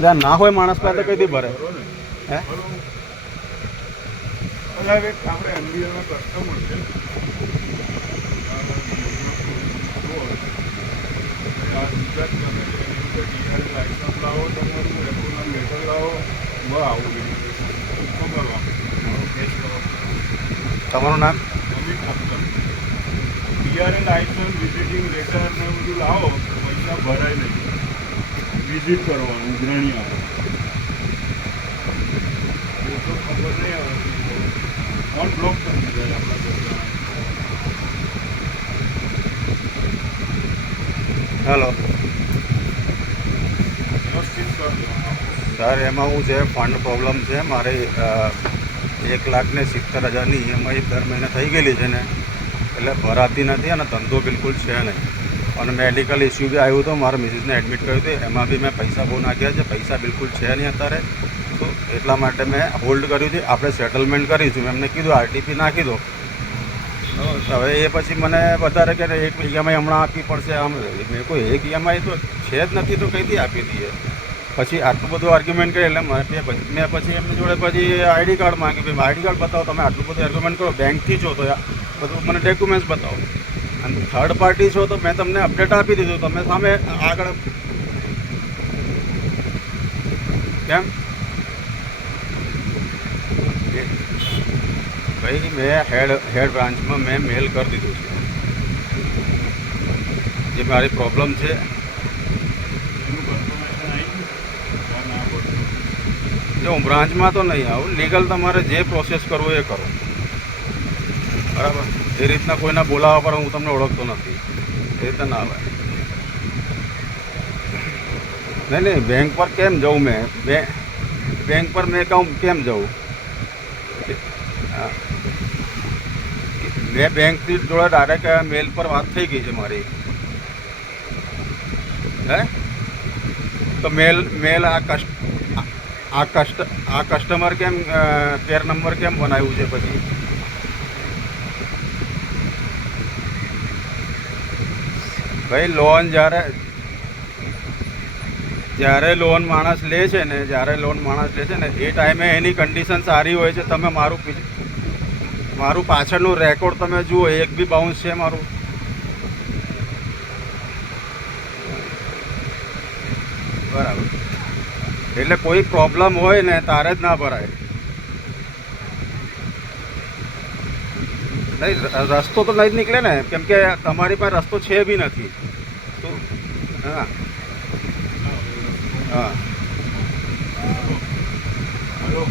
ધ્યાન ના હોય માણસ પાસે કઈ દી ભરે હે આપણે એનબીએમાં કસ્ટમર છે લાઇસન્સ લાવો તમારું રેકોર્ડના લેટર લાવો આવું શું કરવાનું તમારું નામ અમિત અફસર ડીઆરએ લાઇસન્સ વિઝિટિંગ લેટર ને બધું લાવો પૈસા ભરાય નહીં વિઝિટ કરવાનું ઉઘરાણી આવે એ તો ખબર નહીં આવે ફોન બ્લોક કરી દીધા આપણા બધા હેલો વ્યવસ્થિત કરજો સર એમાં હું છે ફંડ પ્રોબ્લેમ છે મારે 1,70,000ની EMI દર મહિને થઈ ગયેલી છે ને એટલે ભરાતી નથી અને ધંધો બિલકુલ છે નહીં અને મેડિકલ ઇસ્યુ બી આવ્યું હતું મારા મિસિસને એડમિટ કર્યું હતું એમાં બી મેં પૈસા બહુ નાખ્યા છે પૈસા બિલકુલ છે નહીં અત્યારે તો એટલા માટે મેં હોલ્ડ કર્યું છે આપણે સેટલમેન્ટ કરીશું મેં એમને કીધું RTP નાખી દો હવે એ પછી મને વધારે કે એક EMI હમણાં આપવી પડશે આમ મેં કોઈ એક EMI તો છે જ નથી તો કઈથી આપી દઈએ પછી આટલું બધું આર્ગ્યુમેન્ટ કરી એટલે મેં પછી એમની જોડે પછી ID કાર્ડ માંગ્યું ભાઈ ID કાર્ડ બતાવો તમે આટલું બધું આર્ગ્યુમેન્ટ કરો બેંકથી છો તો બધું મને ડોક્યુમેન્ટ્સ બતાવો અને થર્ડ પાર્ટી છો તો મેં તમને અપડેટ આપી દીધું તમે સામે આગળ કેમ ભાઈ મેં હેડ બ્રાન્ચમાં મેં મેલ કરી દીધું છે જે મારી પ્રોબ્લેમ છે જો હું બ્રાન્ચમાં તો નહીં આવું લીગલ તમારે જે પ્રોસેસ કરવો એ કરો બરાબર એ રીતના કોઈના બોલાવવા પર હું તમને ઓળખતો નથી એ રીતે ના આવે નહીં બેંક પર કેમ જાઉં મેં બેંક પર મેં કહું કેમ જાઉં મેં બેંકથી જોડે ડાયરેક્ટ મેલ પર વાત થઈ ગઈ છે મારી હે તો મેલ આ કસ્ટમર કેમ કેર નંબર કેમ બનાવ્યું છે પછી ભાઈ લોન જ્યારે લોન માણસ લે છે ને એ ટાઈમે એની કન્ડિશન સારી હોય છે તમે મારું પાછળનું રેકોર્ડ તમે જુઓ એક બી બાઉન્સ છે મારું બરાબર એટલે કોઈ પ્રોબ્લેમ હોય ને તારે જ ના ભરાય નહીં રસ્તો તો નહીં જ નીકળે ને કેમ કે તમારી પાસે રસ્તો છે બી નથી તો હા હા હલો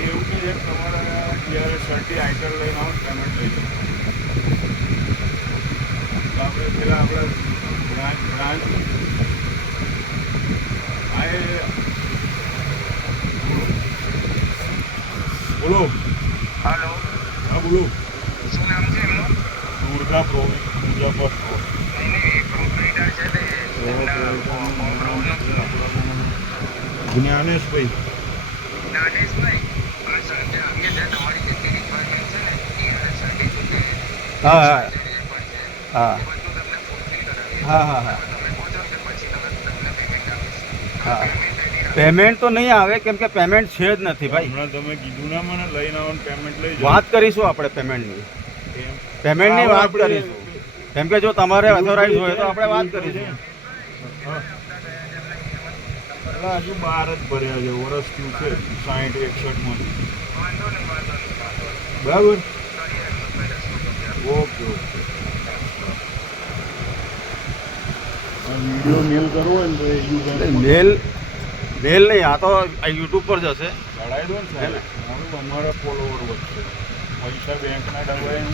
એવું કે તમારા જ્યારે સર્ટી આઈટર લઈને આવો પેમેન્ટ લઈ લો આપણે પેલા આપણે બ્રાન્ચ બોલો हेलो હા બોલો શું નામ છે એમનું દુર્ગા મુઝાફર નહીં પ્રોપરાઇટર છે તે જ્ઞાનેશભાઈ નાનેશભાઈ આ સર અંગે જે તમારી જેટલી રિક્વાયરમેન્ટ છે ને DRS સર્ટિફિકેટ હા હા પણ છે હા એ બધું તમને ફૂલફિલ કરાવી હા હા હા તમે પહોંચો કે પછી તમને પેમેન્ટ આપીશ હા પેમેન્ટ તો નહીં આવે કેમ કે પેમેન્ટ છે જ નથી ભાઈ હમણાં તમે કીધું ના મને લઈને આવો પેમેન્ટ લઈ જાઓ વાત કરીશું આપણે પેમેન્ટની વાત કરીશું કેમ કે જો તમારે ઓથોરાઇઝ હોય તો આપણે વાત કરીશું હજુ 12 જ ભર્યા છે વર્ષ થયું છે 60-61 માં વાંધો નહીં બરાબર ઓકે વિડીયો મેલ કરવો હોય ને તો મેલ નહીં આ તો યુટ્યુબ પર જશે ચડાવી દો ને સાહેબ અમારા ફોલોવર વધશે પૈસા બેંકના ડબાઈ